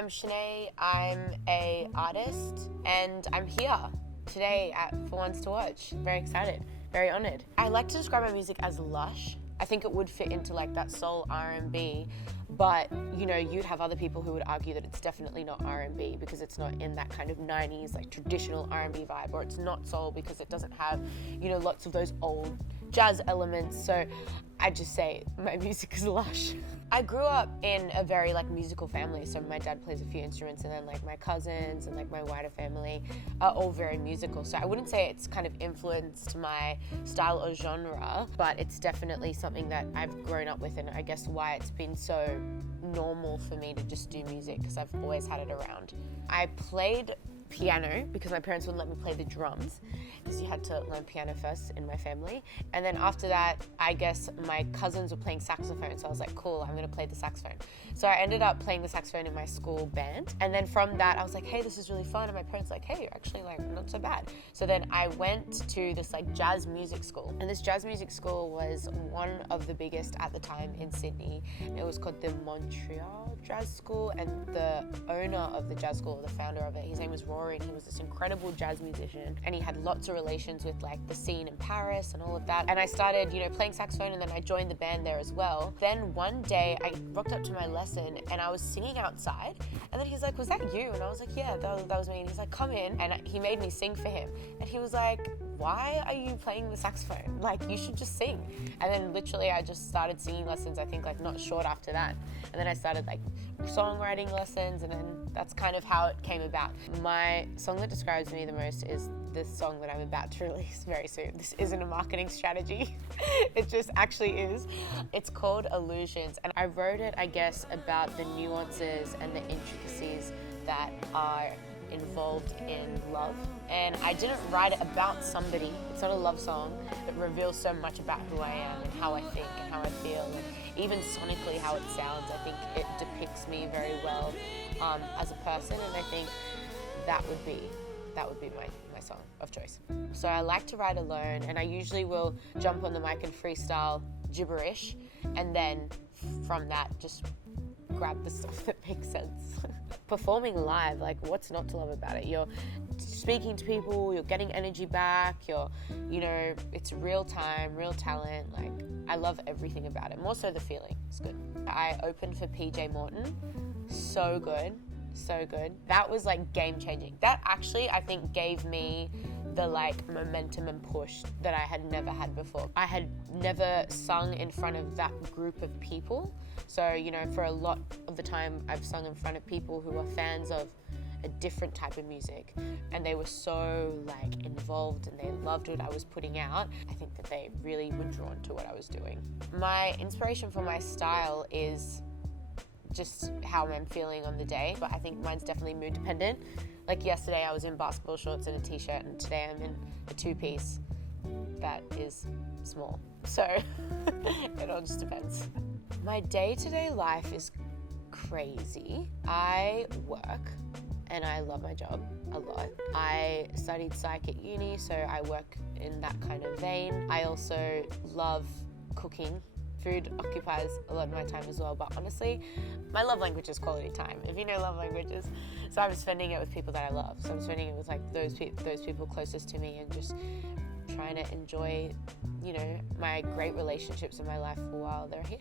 I'm Shanae. I'm a artist and I'm here today at For Ones to Watch. Very excited, very honoured. I like to describe my music as lush. I think it would fit into like that soul R&B, but you know, you'd have other people who would argue that it's definitely not R&B because it's not in that kind of 90s like traditional R&B vibe, or it's not soul because it doesn't have, you know, lots of those old jazz elements. So I just say my music is lush. I grew up in a very like musical family, so my dad plays a few instruments, and then like my cousins and like my wider family are all very musical. So I wouldn't say it's kind of influenced my style or genre, but it's definitely something that I've grown up with, and I guess why it's been so normal for me to just do music, because I've always had it around. I played piano because my parents wouldn't let me play the drums because you had to learn piano first in my family, and then after that I guess my cousins were playing saxophone, so I was like, cool, I'm gonna play the saxophone. So I ended up playing the saxophone in my school band, and then from that I was like, hey, this is really fun, and my parents were like, hey, you're actually like not so bad. So then I went to this like jazz music school, and this jazz music school was one of the biggest at the time in Sydney. It was called the Montreal Jazz School, and the owner of the jazz school, the founder of it, his name was Rory, and he was this incredible jazz musician, and he had lots of relations with like the scene in Paris and all of that. And I started, you know, playing saxophone, and then I joined the band there as well. Then one day I rocked up to my lesson and I was singing outside, and then he's like, was that you? And I was like, yeah, that was me. And he's like, come in. And he made me sing for him, and he was like, why are you playing the saxophone? Like, you should just sing. And then literally I just started singing lessons, I think like not short after that. And then I started like songwriting lessons, and then that's kind of how it came about. My song that describes me the most is this song that I'm about to release very soon. This isn't a marketing strategy. It just actually is. It's called Illusions, and I wrote it, I guess, about the nuances and the intricacies that are involved in love. And I didn't write it about somebody. It's not a love song. It reveals so much about who I am and how I think and how I feel, and even sonically how it sounds. I think it depicts me very well as a person, and I think that would be my song of choice. So I like to write alone, and I usually will jump on the mic and freestyle gibberish, and then from that just grab the stuff that makes sense. Performing live, like, what's not to love about it? You're speaking to people, you're getting energy back, you know, it's real time, real talent. Like, I love everything about it, more so the feeling. It's good. I opened for PJ Morton. So good. So good. That was like game changing. That actually, I think, gave me the like momentum and push that I had never had before. I had never sung in front of that group of people. So, you know, for a lot of the time I've sung in front of people who are fans of a different type of music, and they were so like involved and they loved what I was putting out. I think that they really were drawn to what I was doing. My inspiration for my style is just how I'm feeling on the day, but I think mine's definitely mood dependent. Like yesterday I was in basketball shorts and a t-shirt, and today I'm in a two-piece that is small. So it all just depends. My day-to-day life is crazy. I work and I love my job a lot. I studied psych at uni, so I work in that kind of vein. I also love cooking. Food occupies a lot of my time as well, but honestly, my love language is quality time, if you know love languages. So I'm spending it with people that I love. So I'm spending it with like those people closest to me, and just trying to enjoy, you know, my great relationships in my life while they're here.